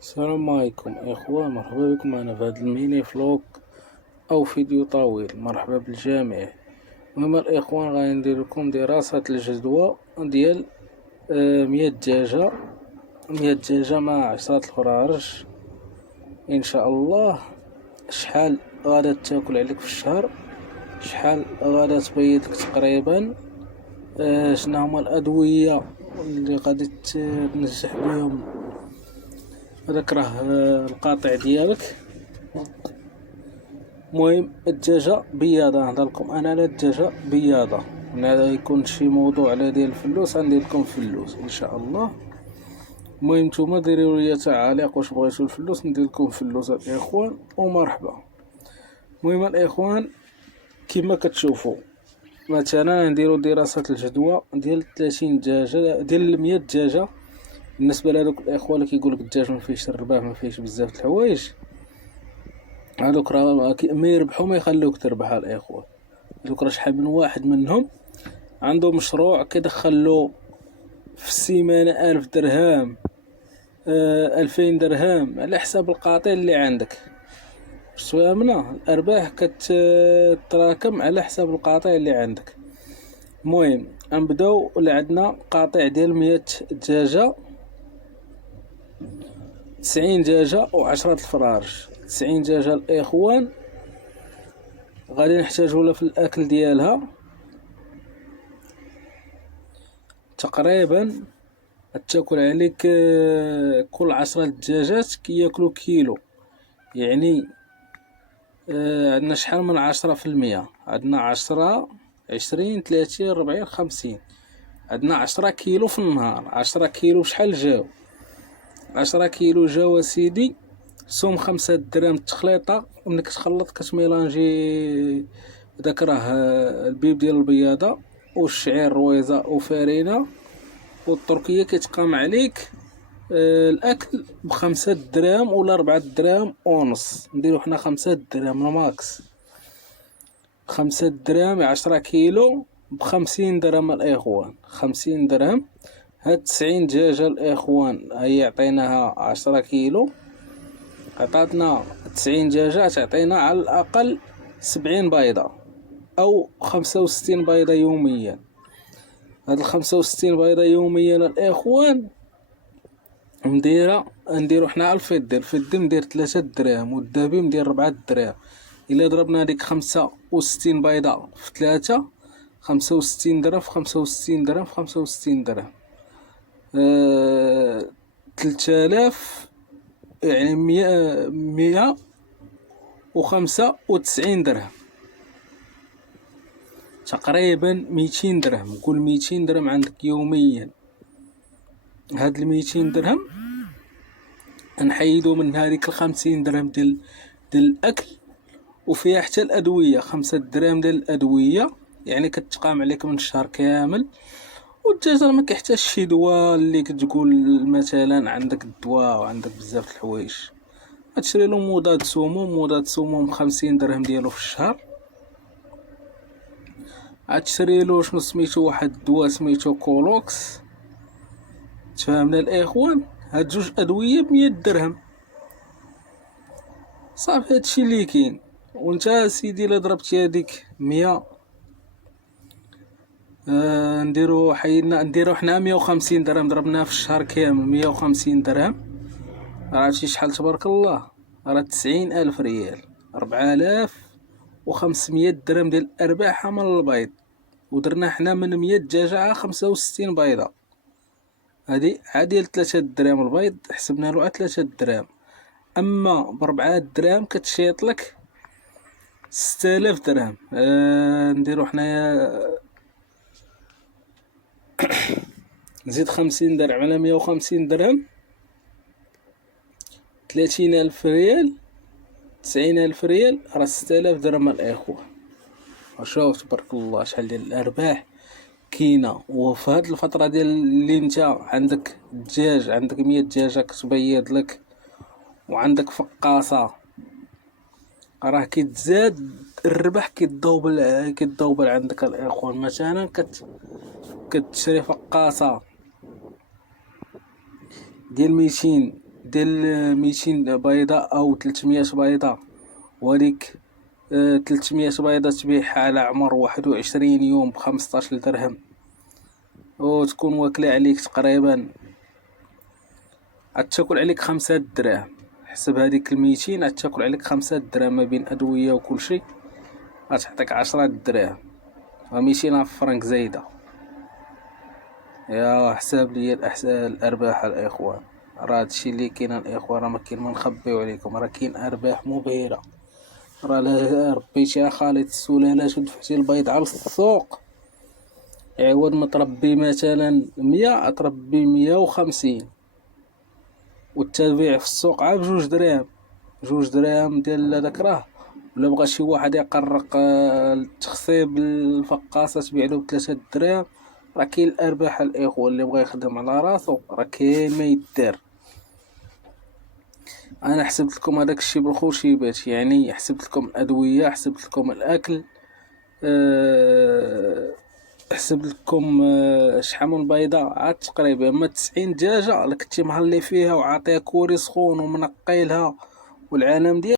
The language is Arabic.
السلام عليكم اخوان، مرحبا بكم معنا في هذا الميني فلوق او فيديو طويل. مرحبا بالجميع. المهم الاخوان غادي ندير لكم دراسة الجدوى ديال 100 دجاجة 100 دجاجة مع 10 الفرارج ان شاء الله. شحال غادا تاكل عليك في الشهر، شحال غادا تبيض لك تقريبا، شنو هما الادوية اللي غادي تنجح بهم هذاك راه القاطع ديالك. المهم الدجاجة بياضة، نهضر لكم انا على الدجاجة بياضة. هذا يكون شي موضوع على ديال الفلوس غندير لكم فلوس ان شاء الله. المهم نتوما ديروا لي تعاليق واش بغيتو الفلوس ندير لكم فلوس الاخوان ومرحبا. المهم الاخوان كما كتشوفوا مثلا نديروا دراسة الجدوى ديال 30 دجاجة ديال 100 دجاجة. بالنسبة لهذوك الاخوان اللي كيقولك الدجاج ما فيهش الرباح ما فيهش بزاف د الحوايج، هذوك راه ما يربحوا ما يخلوك تربح الاخوان. هذوك راه شحال من واحد منهم عنده مشروع كيدخلو في السيمانة 1000 درهم، 2000 درهم على حساب القاطع اللي عندك. واش فهمنا؟ الارباح كتراكم على حساب القاطع اللي عندك. المهم غنبداو اللي عندنا قاطع ديال 100 دجاجة، 90 دجاجة و10 الفرارج. 90 دجاجة الاخوان غادي نحتاجو لها في الاكل ديالها تقريبا تاكل عليك، كل 10 دجاجات كياكلو كيلو. يعني عندنا شحال من 10%، عندنا 10 20 30 40 50، عندنا 10 كيلو في النهار. 10 كيلو شحال جاو؟ 10 كيلو جاو سيدي سوم 5 دراهم التخليطة. ملي كتخلط كتميلانجي داك راه البيب ديال البياضة والشعير رويزة وفارينة والتركية كيتقام عليك الاكل ب5 دراهم ولا 4 دراهم ونص. نديرو حنا 5 دراهم الماكس. 5 دراهم 10 كيلو ب50 درهم الاخوان، 50 درهم. هاد 90 دجاجة الاخوان هي يعطيناها 10 كيلو، عطاتنا 90 دجاجة تعطينا على الاقل 70 بيضة او 65 بيضة يوميا. هاد 65 بيضة يوميا الاخوان نديرو حنا الفد ندير 3 دراهم والذهبي ندير 4 دراهم. الا ضربنا هذيك 65 بيضة في 3، 65 درهم في 65 درهم في 65 درهم، 3000 يعني 195 درهم تقريبا. 200 درهم، قول 200 درهم عندك يوميا. هاد 200 درهم نحيدو من هذيك 50 درهم ديال الاكل وفيها حتى الادويه. 5 دراهم ديال الادويه يعني كتقام عليك من الشهر كامل. والدجاج ما كيحتاجش شي دواء اللي كتقول مثلا عندك الدواء وعندك بزاف د الحوايج. غتشري له مضاد سموم 50 درهم ديالو في الشهر. غتشري له شنو سميتو واحد الدواء سميتو كولوكس. تفهمنا الاخوان؟ هاد جوج ادويه ب100 درهم صافي. هادشي اللي كاين. وانت سيدي الا ضربتي هذيك 100، نديرو حنا 150 درهم ضربناها في الشهر كامل 150 درهم. عرفتي شحال؟ تبارك الله راه 90,000 ريال، 4500 درهم ديال الارباح من البيض. ودرنا حنا من 100 دجاجة 65 بيضة. هادي عادي 3 دراهم البيض، حسبنا له 3 دراهم. اما ب4 دراهم كتشيط لك 6000 درهم. نديرو حنايا نزيد 50 درهم على 150 درهم، 30,000 ريال، 90,000 ريال، راه 6000 درهم الاخوة. شوف تبارك الله شحال ديال الارباح كاينه. وفي هاد الفتره ديال اللي انت عندك الدجاج، عندك 100 دجاجه كتبيض لك وعندك فقاصه، راه كيتزاد الربح كيتدوبل عندك الاخوان. مثلا كتشري فقاصه ديال 200 ديال 200 بيضة أو 300 بيضة، وهاديك 300 بيضة تبيعها على عمر 21 يوم ب15 درهم، وتكون واكلة عليك تقريبا عتاكل عليك 5 دراهم. حسب هاديك 200 عتاكل عليك 5 دراهم ما بين أدوية وكلشي، غتعطيك 10 دراهم، 200 فرنك زايدة. يا حساب لي الأرباح الإخوان، راه هادشي اللي كاين الإخوان، راه مكاين ما نخبيو عليكم، راه كاين أرباح مبهرة. راه لا ربيتي يا خالد السلالات ودفعتي البيض على السوق، عوض ما تربي مثلا 100 تربي 150، والتبيع في السوق عا بجوج دراهم، جوج دراهم ديال هداك. راه ولا بغى شي واحد يقرق التخصيب الفقاصة تبيع له ب3 دراهم. راه كاين الأرباح الإخوة، اللي بغى يخدم على راسو راه كاين ما يدار. انا حسبت لكم هذاك الشيء بالخوشيبات، يعني حسبت لكم الادويه، حسبت لكم الاكل، حسبت لكم شحال من بيضه عاد تقريبا. اما 90 دجاجه اللي كنتي مهلي فيها وعاطيها كوري سخون ومنقيلها والعالم ديال